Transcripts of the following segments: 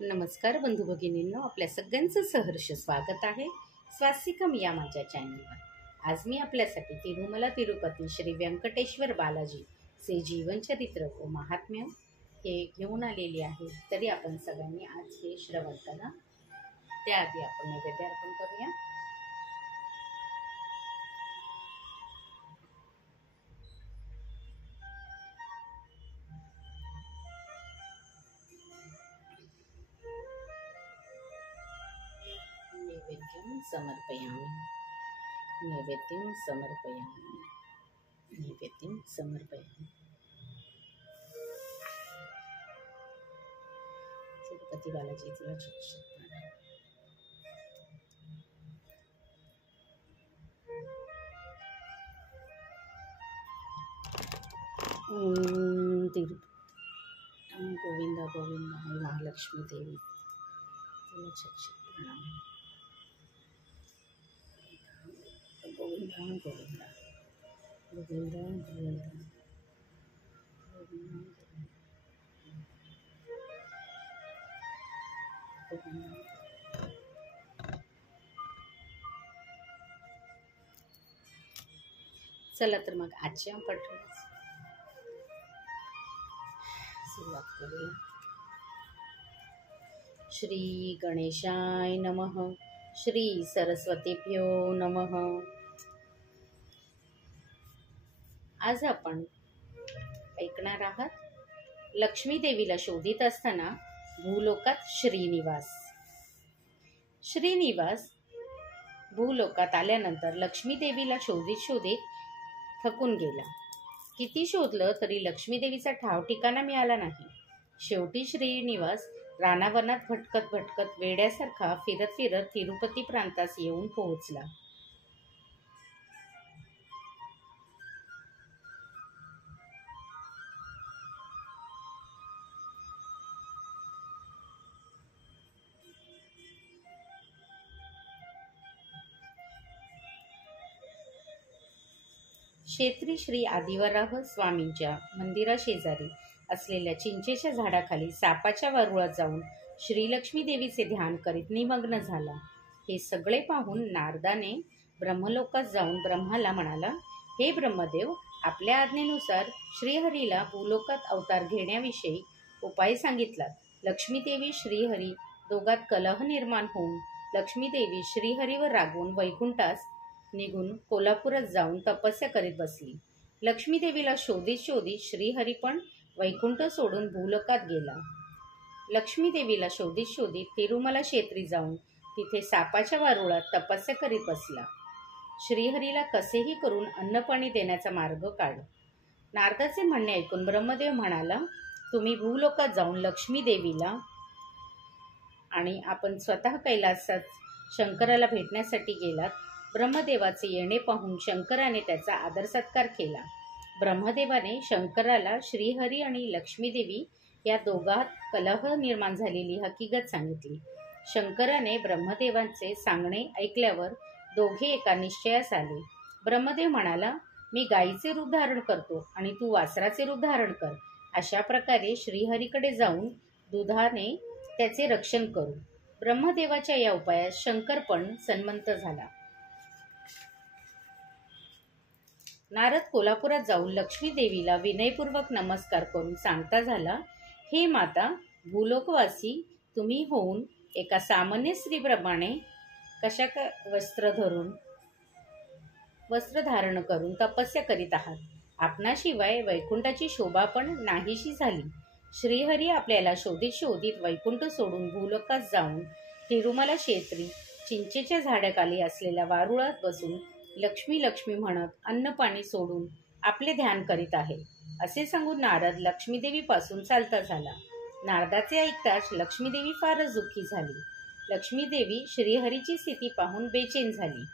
नमस्कार बंधू भगिनींनो, आपल्या सगळ्यांचं सहर्ष स्वागत आहे स्वास्तिकम या माझ्या चॅनलवर। आज मी आपल्यासाठी तिरुमला तिरुपती श्री व्यंकटेश्वर बालाजी चे जीवनचरित्र व महात्म्य हे घेऊन आलेली आहे। तरी आपण सगळ्यांनी आज हे श्रवण करा। त्याआधी आपण नैवेद्य अर्पण करूया। नैवेद्यं समर्पयामि, नैवेद्यं समर्पयामि, नैवेद्यं समर्पयामि। तिरुपती बालाजी तुला गोविंदा गोविंदा महालक्ष्मी देवी तुला प्रणाम। गोविंदा गोविंदा गोविंदा गोविंदा गोविंदा। चला तर मग आजच्या पाठाला सुरुवात करूया। श्री गणेशाय नमः, श्री सरस्वतीभ्यो नमः। आज आपण ऐकणार आहात लक्ष्मी देवीला शोधित असताना भूलोकात श्रीनिवास। श्रीनिवास भूलोकात आल्यानंतर लक्ष्मी देवीला शोधित शोधित थकून गेला। किती शोधलं तरी लक्ष्मी देवीचा ठाव ठिकाणा मिळाला नाही। शेवटी श्रीनिवास रानावनात भटकत भटकत वेड्यासारखा फिरत फिरत तिरुपती प्रांतास येऊन पोहोचला। क्षेत्री श्री आदिवराह स्वामींच्या मंदिराशेजारी असलेल्या चिंचेच्या झाडाखाली सापाच्या वारुळात जाऊन श्रीलक्ष्मी देवीचे ध्यान करीत निमग्न झाला। हे सगळे पाहून नारदाने ब्रह्मलोकात जाऊन ब्रह्माला म्हणाला, हे ब्रह्मदेव, आपल्या आज्ञेनुसार श्रीहरीला भूलोकात अवतार घेण्याविषयी उपाय सांगितलात। लक्ष्मी देवी श्रीहरी दोघात कलह निर्माण होऊन लक्ष्मी देवी श्रीहरीवर रागवून वैकुंठास निघून कोल्हापुरात जाऊन तपस्या करीत बसली। लक्ष्मी देवीला शोधित शोधित श्रीहरी पण वैकुंठ सोडून भूलोकात गेला। लक्ष्मी देवीला शोधित शोधित तिरुमला क्षेत्री जाऊन तिथे सापाच्या वारुळात तपस्या करीत बसला। श्रीहरीला कसेही करून अन्नपाणी देण्याचा मार्ग काढ। नारदाचे म्हणणे ऐकून ब्रह्मदेव म्हणाला, तुम्ही भूलोकात जाऊन लक्ष्मी देवीला आणि आपण स्वतः कैलासात शंकराला भेटण्यासाठी गेलात। ब्रह्मदेवाचे येणे पाहून शंकराने त्याचा आदर सत्कार केला। ब्रह्मदेवाने शंकराला श्रीहरी आणि लक्ष्मी देवी या दोघात कलह निर्माण झालेली हकीकत सांगितली। शंकराने ब्रह्मदेवांचे सांगणे ऐकल्यावर दोघे एका निश्चयास आले। ब्रह्मदेव म्हणाला, मी गायीचे रूप धारण करतो आणि तू वासराचे रूप धारण कर। अशा प्रकारे श्रीहरीकडे जाऊन दुधाने त्याचे रक्षण करू। ब्रह्मदेवाच्या या उपायास शंकर पण सन्मत झाला। नारद कोल्हापुरात जाऊन लक्ष्मी देवीला विनयपूर्वक नमस्कार करून सांगता झाला, हे माता, भूलोकवासी तुम्ही होऊन एका सामान्य स्त्रीप्रमाणे कशा वस्त्र धारण करून तपस्या करीत आहात। आपणाशिवाय वैकुंठाची शोभा पण नाहीशी झाली। श्रीहरी आपल्याला शोधित शोधित वैकुंठ सोडून भूलोकात जाऊन तिरुमला क्षेत्री चिंचेच्या झाडाखाली असलेल्या वारुळात बसून लक्ष्मी लक्ष्मी म्हणत अन्न पाणी सोडून आपले ध्यान करीत आहे, असे सांगून नारद लक्ष्मीदेवीपासून चालता झाला। नारदाचे ऐकताच लक्ष्मीदेवी फारच दुःखी झाली। लक्ष्मीदेवी श्रीहरीची स्थिती पाहून बेचैन झाली।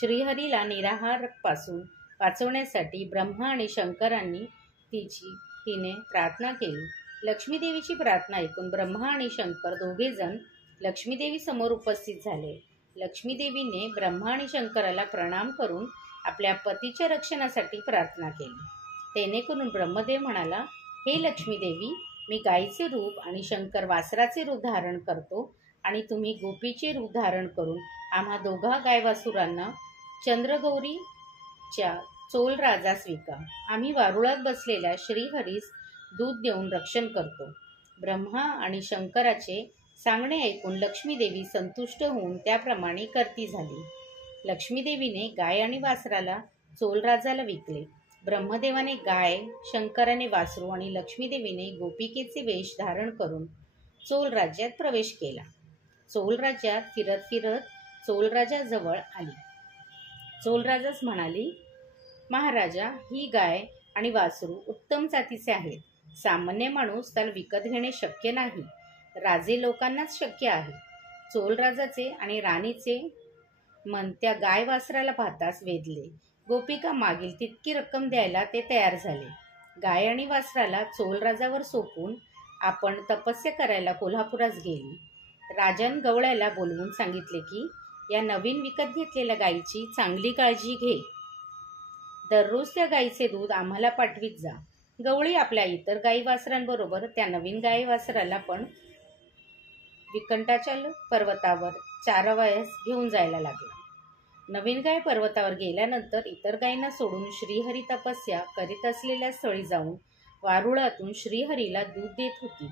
श्रीहरीला निराहारापासून वाचवण्यासाठी ब्रह्मा आणि शंकरांनी तिने प्रार्थना केली। लक्ष्मीदेवीची प्रार्थना ऐकून ब्रह्मा आणि शंकर दोघेजण लक्ष्मीदेवी समोर उपस्थित झाले। लक्ष्मीदेवीने ब्रह्मा आणि शंकराला प्रणाम करून आपल्या पतीच्या रक्षणासाठी प्रार्थना केली। तेणेकरून ब्रह्मदेव म्हणाला, हे लक्ष्मी देवी, मी गायीचे रूप आणि शंकर वासराचे रूप धारण करतो आणि तुम्ही गोपीचे रूप धारण करून आम्हा दोघा गायवासुरांना चंद्रगौरीच्या चोल राजास विका. आम्ही वारुळात बसलेल्या श्रीहरीस दूध देऊन रक्षण करतो. ब्रह्मा आणि शंकराचे सांगणे ऐकून लक्ष्मीदेवी संतुष्ट होऊन त्याप्रमाणे करती झाली. लक्ष्मीदेवीने गाय आणि वासराला चोलराजाला विकले. ब्रह्मदेवाने गाय, शंकराने वासरू आणि लक्ष्मीदेवीने गोपिकेचे वेश धारण करून चोल राज्यात प्रवेश केला. चोल राज्यात फिरत फिरत चोलराजाजवळ आली. चोलराजास म्हणाली, महाराजा, ही गाय आणि वासरू उत्तम जातीचे आहेत. सामान्य माणूस त्याला विकत घेणे शक्य नाही. राजे लोकांनाच शक्य आहे. चोलराजाचे आणि राणीचे मन त्या गाय वासराला पाहताच वेधले. गोपिका मागील तितकी रक्कम द्यायला ते तयार झाले. गाय आणि वासराला चोलराजावर सोपून आपण तपस्या करायला कोल्हापुरास गेली. राजान गवळ्याला बोलवून सांगितले की या नवीन विकत घेतलेल्या गायीची चांगली काळजी घे. दररोज त्या गायीचे दूध आम्हाला पाठवीत जा. गवळी आपल्या इतर गायी वासरांबरोबर त्या नवीन गायी वासराला पण विकंटाचल पर्वतावर चारावयास घेऊन जायला लागला. नवीन गाय पर्वतावर गेल्यानंतर इतर गायींना सोडून श्रीहरी तपस्या करीत असलेल्या स्थळी जाऊन वारुळातून श्रीहरीला दूध देत होती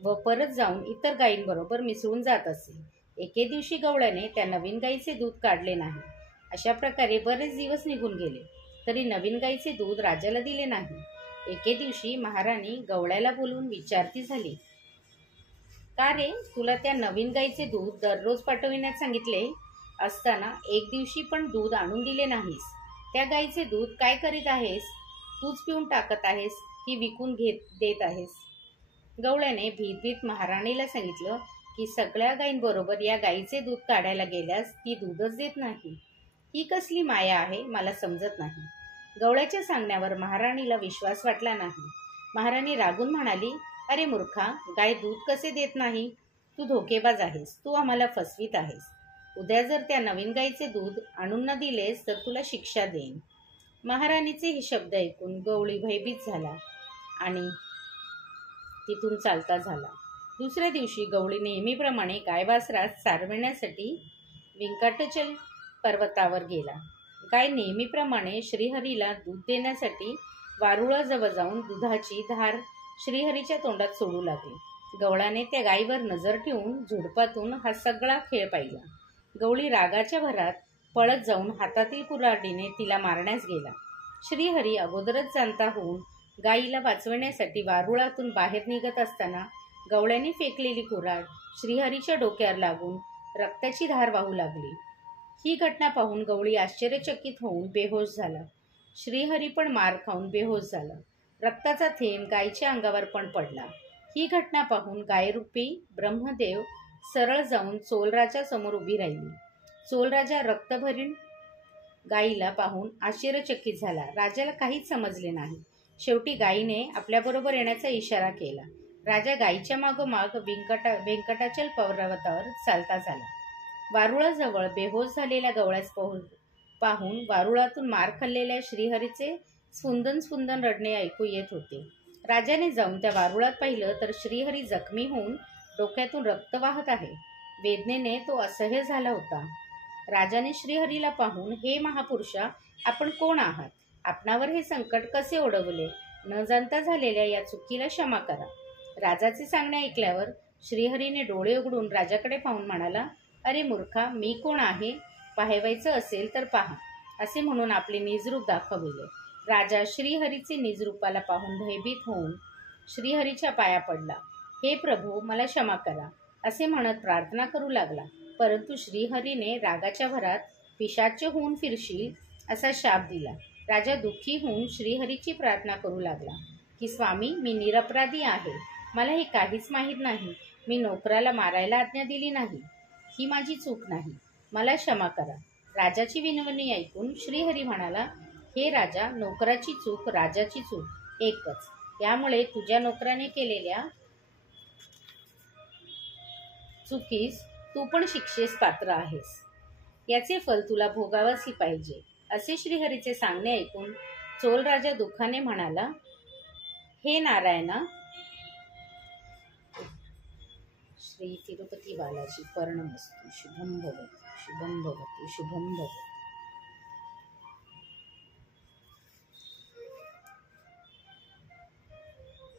व परत जाऊन इतर गायींबरोबर मिसळून जात असे. एके दिवशी गवळ्याने त्या नवीन गायीचे दूध काढले नाही. अशा प्रकारे बरेच दिवस निघून गेले तरी नवीन गायीचे दूध राजाला दिले नाही. एके दिवशी महाराणी गवळ्याला बोलवून विचारती झाली, का रे, तुला त्या नवीन गायीचे दूध दररोज पाठविण्यास सांगितले असताना एक दिवशी पण दूध आणून दिले नाहीस. त्या गायीचे दूध काय करीत आहेस? तूच पिऊन टाकत आहेस की विकून देत आहेस? गवळ्याने भीत महाराणीला सांगितलं की सगळ्या गायींबरोबर या गायीचे दूध काढायला गेल्यास ती दूधच देत नाही. ही कसली माया आहे मला समजत नाही. गवळ्याच्या सांगण्यावर महाराणीला विश्वास वाटला नाही. महाराणी रागून म्हणाली, अरे मूर्खा, गाय दूध कसे देत नाही? तू धोकेबाज आहेस. तू आम्हाला फसवीत आहेस. उद्या जर त्या नवीन गायीचे दूध आणून न दिलेस तर तुला शिक्षा देईन. महाराणीचे हे शब्द ऐकून गवळी भयभीत झाला आणि तिथून चालता झाला. दुसऱ्या दिवशी गवळी नेहमीप्रमाणे गायवासरास चारविण्यासाठी विंकाटचल पर्वतावर गेला. गाय नेहमीप्रमाणे श्रीहरीला दूध देण्यासाठी वारुळाजवळ जाऊन दुधाची धार श्रीहरीच्या तोंडात सोडू लागली. गवळाने त्या गायीवर नजर ठेवून झुडपातून हा सगळा खेळ पाहिला. गवळी रागाच्या भरात पळत जाऊन हातातील कुऱ्हाडीने तिला मारण्यास गेला. श्रीहरी अगोदरच जाणता होऊन गायीला वाचवण्यासाठी वारुळातून बाहेर निघत असताना गवळ्याने फेकलेली कुऱ्हाड श्रीहरीच्या डोक्यावर लागून रक्ताची धार वाहू लागली. ही घटना पाहून गवळी आश्चर्यचकित होऊन बेहोश झाला. श्रीहरी पण मार खाऊन बेहोश झाला. रक्ताचा थेंब गायीच्या अंगावर पण पडला. ही घटना पाहून गायरूपी ब्रह्मदेव सरळ जाऊन चोलराजा समोर उभी राहिली. चोलराजा रक्तभरीण गायीला पाहून आश्चर्यचकित झाला. राजाला काहीच समजले नाही. शेवटी गायीने आपल्याबरोबर येण्याचा इशारा केला. राजा गायीच्या मागोमाग व्यंकटाचल पर्वतावर चालता झाला. वारुळाजवळ बेहोश झालेल्या गवळ्यास पाहून वारुळातून मार खाल्लेल्या श्रीहरीचे स्फुंदन रडणे ऐकू येत होते. राजाने जाऊन त्या वारुळात पाहिलं तर श्रीहरी जखमी होऊन डोक्यातून रक्त वाहत आहे. वेदनेने तो असह्य झाला होता. राजाने श्रीहरीला पाहून, हे महापुरुषा, आपण कोण आहात? आपणावर हे संकट कसे ओढवले? न जाणता झालेल्या या चुकीला क्षमा करा. राजाचे सांगणे ऐकल्यावर श्रीहरीने डोळे उघडून राजाकडे पाहून म्हणाला, अरे मूर्खा, मी कोण आहे? पाहायचं असेल तर पहा, असे म्हणून आपले निजरूप दाखविले. राजा श्रीहरीचे निजरूपाला पाहून भयभीत होऊन श्रीहरीच्या पाया पडला. हे प्रभू, मला क्षमा करा, असे म्हणत प्रार्थना करू लागला. परंतु श्रीहरीने रागाच्या भरात पिशाच्य होऊन फिरशील असा शाप दिला. राजा दुःखी होऊन श्रीहरीची प्रार्थना करू लागला की स्वामी, मी निरपराधी आहे. मला हे काहीच माहीत नाही. मी नोकराला मारायला आज्ञा दिली नाही. ही माझी चूक नाही. मला क्षमा करा. राजाची विनवणी ऐकून श्रीहरी म्हणाला, हे राजा, नोकराची चूक राजाची चूक एकच. यामुळे तुझ्या नोकराने केलेल्या चुकीस तू पण शिक्षेस पात्र आहेस. याचे फल तुला भोगावंच पाहिजे. असे श्रीहरीचे सांगणे ऐकून चोल राजा दुःखाने म्हणाला, हे नारायणा, श्री तिरुपती बालाजी पर्णमस्तु. शुभम भवतु, शुभम भवतु, शुभम भवतु.